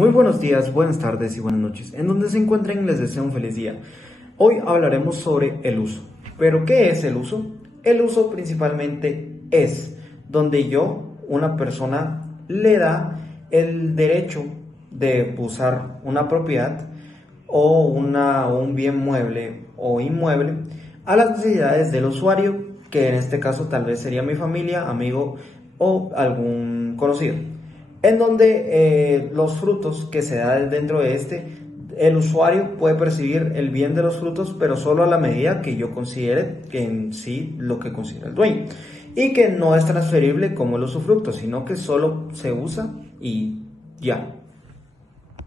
Muy buenos días, buenas tardes y buenas noches. En donde se encuentren les deseo un feliz día. Hoy hablaremos sobre el uso. ¿Pero qué es el uso? El uso principalmente es donde una persona, le da el derecho de usar una propiedad o un bien mueble o inmueble a las necesidades del usuario, que en este caso tal vez sería mi familia, amigo o algún conocido, en donde los frutos que se dan dentro de el usuario puede percibir el bien de los frutos, pero solo a la medida que yo considere que en sí lo que considera el dueño, y que no es transferible como el usufructo, sino que solo se usa y ya.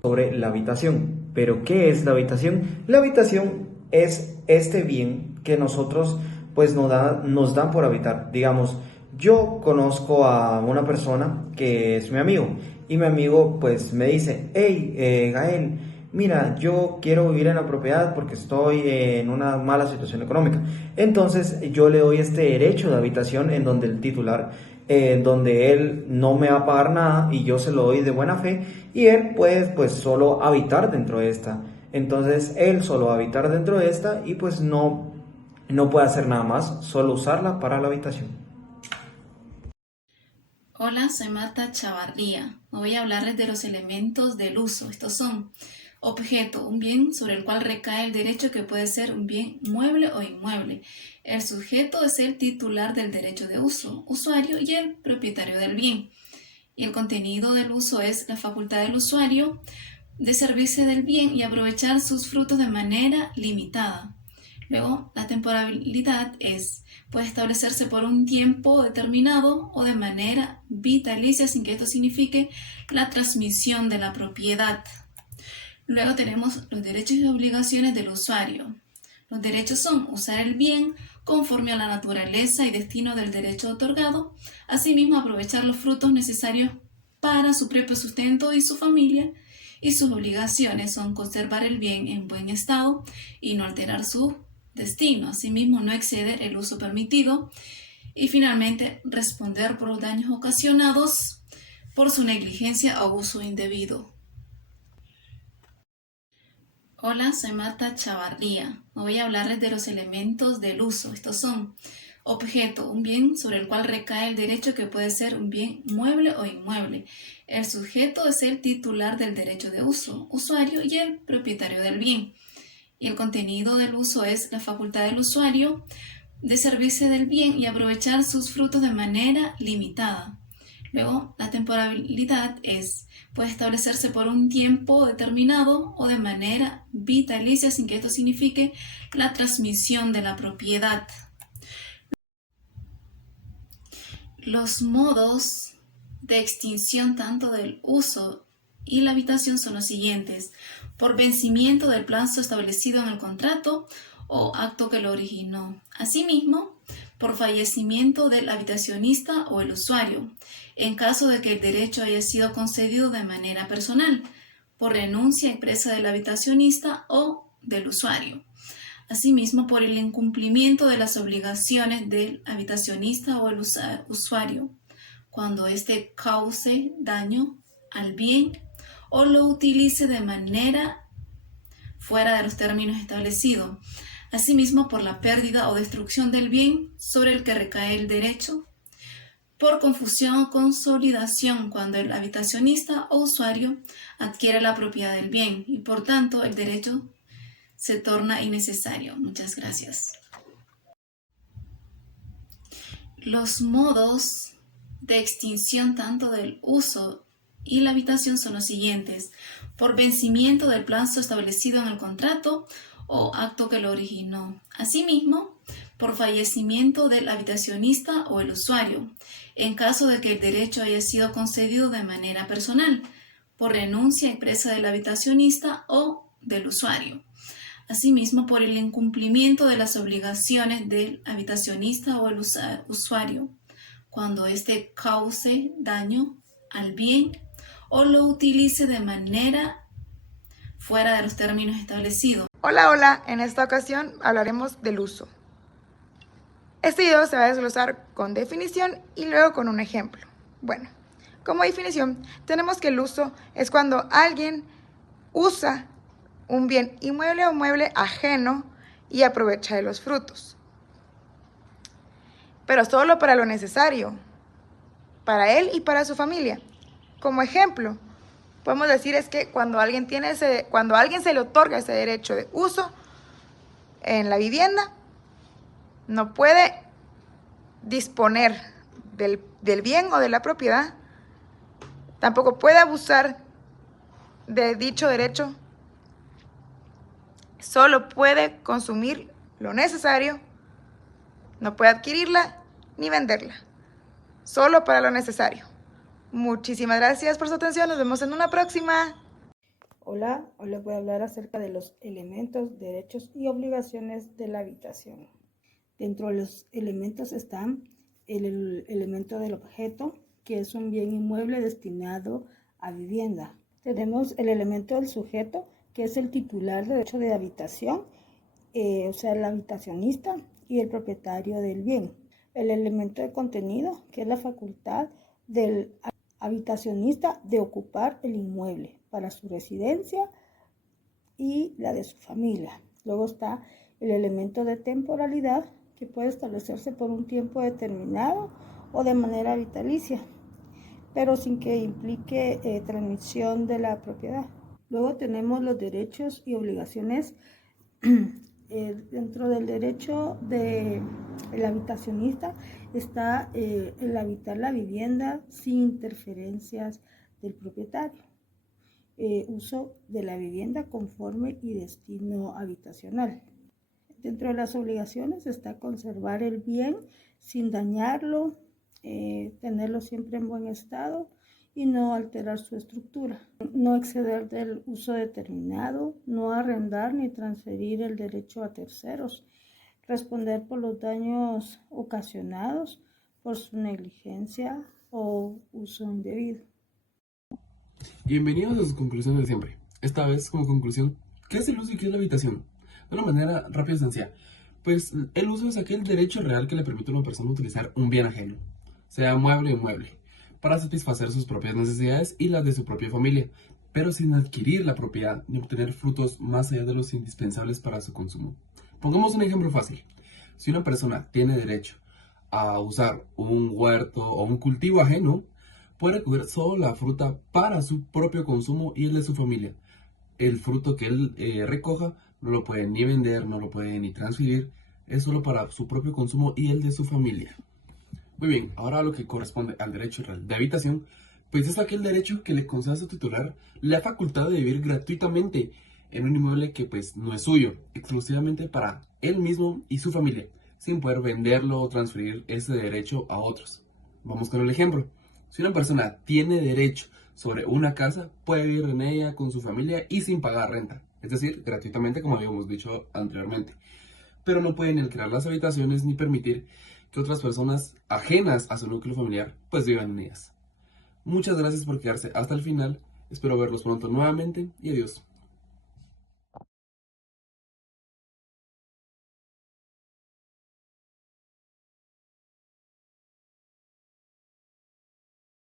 Sobre la habitación. ¿Pero qué es la habitación? La habitación es este bien que nosotros pues nos dan por habitar. Digamos, yo conozco a una persona que es mi amigo y mi amigo pues me dice: hey, Gael, mira, yo quiero vivir en la propiedad porque estoy en una mala situación económica. Entonces yo le doy este derecho de habitación en donde el titular, donde él no me va a pagar nada y yo se lo doy de buena fe, y él puede pues solo habitar dentro de esta. Entonces él solo va a habitar dentro de esta y pues no puede hacer nada más, solo usarla para la habitación. Hola, soy Marta Chavarría. Hoy voy a hablarles de los elementos del uso. Estos son: objeto, un bien sobre el cual recae el derecho, que puede ser un bien mueble o inmueble. El sujeto es el titular del derecho de uso, usuario, y el propietario del bien. Y el contenido del uso es la facultad del usuario de servirse del bien y aprovechar sus frutos de manera limitada. Luego, la temporalidad puede establecerse por un tiempo determinado o de manera vitalicia, sin que esto signifique la transmisión de la propiedad. Luego tenemos los derechos y obligaciones del usuario. Los derechos son usar el bien conforme a la naturaleza y destino del derecho otorgado, asimismo aprovechar los frutos necesarios para su propio sustento y su familia, y sus obligaciones son conservar el bien en buen estado y no alterar su destino, asimismo no exceder el uso permitido, y finalmente responder por los daños ocasionados por su negligencia o uso indebido. Hola, soy Marta Chavarría. Hoy voy a hablarles de los elementos del uso. Estos son: objeto, un bien sobre el cual recae el derecho, que puede ser un bien mueble o inmueble. El sujeto es el titular del derecho de uso, usuario, y el propietario del bien. Y el contenido del uso es la facultad del usuario de servirse del bien y aprovechar sus frutos de manera limitada. Luego, la temporalidad puede establecerse por un tiempo determinado o de manera vitalicia, sin que esto signifique la transmisión de la propiedad. Los modos de extinción tanto del uso y la habitación son los siguientes: por vencimiento del plazo establecido en el contrato o acto que lo originó. Asimismo, por fallecimiento del habitacionista o el usuario, en caso de que el derecho haya sido concedido de manera personal, por renuncia expresa del habitacionista o del usuario. Asimismo, por el incumplimiento de las obligaciones del habitacionista o el usuario, cuando éste cause daño al bien o lo utilice de manera fuera de los términos establecidos. Asimismo, por la pérdida o destrucción del bien sobre el que recae el derecho, por confusión o consolidación, cuando el habitacionista o usuario adquiere la propiedad del bien y por tanto el derecho se torna innecesario. Muchas gracias. Los modos de extinción tanto del uso y la habitación son los siguientes: por vencimiento del plazo establecido en el contrato o acto que lo originó. Asimismo, por fallecimiento del habitacionista o el usuario, en caso de que el derecho haya sido concedido de manera personal, por renuncia expresa del habitacionista o del usuario. Asimismo, por el incumplimiento de las obligaciones del habitacionista o el usuario, cuando éste cause daño al bien o lo utilice de manera fuera de los términos establecidos. Hola, en esta ocasión hablaremos del uso. Este video se va a desglosar con definición y luego con un ejemplo. Bueno, Como definición, tenemos que el uso es cuando alguien usa un bien inmueble o mueble ajeno y aprovecha de los frutos. Pero solo para lo necesario, para él y para su familia. Como ejemplo, podemos decir es que cuando a alguien se le otorga ese derecho de uso en la vivienda, no puede disponer del bien o de la propiedad, tampoco puede abusar de dicho derecho, solo puede consumir lo necesario, no puede adquirirla ni venderla, solo para lo necesario. Muchísimas gracias por su atención, nos vemos en una próxima. Hola, hoy les voy a hablar acerca de los elementos, derechos y obligaciones de la habitación. Dentro de los elementos están el elemento del objeto, que es un bien inmueble destinado a vivienda. Tenemos el elemento del sujeto, que es el titular de derecho de habitación, o sea, el habitacionista y el propietario del bien. El elemento de contenido, que es la facultad del habitacionista de ocupar el inmueble para su residencia y la de su familia. Luego está el elemento de temporalidad, que puede establecerse por un tiempo determinado o de manera vitalicia, pero sin que implique transmisión de la propiedad. Luego tenemos los derechos y obligaciones. Dentro del derecho del habitacionista está el habitar la vivienda sin interferencias del propietario, uso de la vivienda conforme y destino habitacional. Dentro de las obligaciones está conservar el bien sin dañarlo, tenerlo siempre en buen estado y no alterar su estructura, no exceder del uso determinado, no arrendar ni transferir el derecho a terceros, responder por los daños ocasionados por su negligencia o uso indebido. Bienvenidos a sus conclusiones de siempre. Esta vez como conclusión, ¿qué es el uso y qué es la habitación? De una manera rápida y sencilla. Pues el uso es aquel derecho real que le permite a una persona utilizar un bien ajeno, sea mueble o inmueble, para satisfacer sus propias necesidades y las de su propia familia, pero sin adquirir la propiedad ni obtener frutos más allá de los indispensables para su consumo. Pongamos un ejemplo fácil. Si una persona tiene derecho a usar un huerto o un cultivo ajeno, puede recoger solo la fruta para su propio consumo y el de su familia. El fruto que él recoja no lo puede ni vender, no lo puede ni transferir, es solo para su propio consumo y el de su familia. Muy bien, ahora lo que corresponde al derecho real de habitación, pues es aquel derecho que le concede a su titular la facultad de vivir gratuitamente en un inmueble que pues no es suyo, exclusivamente para él mismo y su familia, sin poder venderlo o transferir ese derecho a otros. Vamos con el ejemplo. Si una persona tiene derecho sobre una casa, puede vivir en ella con su familia y sin pagar renta, es decir, gratuitamente como habíamos dicho anteriormente. Pero no puede ni alquilar las habitaciones ni permitir que otras personas ajenas a su núcleo familiar pues vivan en ellas. Muchas gracias por quedarse hasta el final, espero verlos pronto nuevamente y adiós.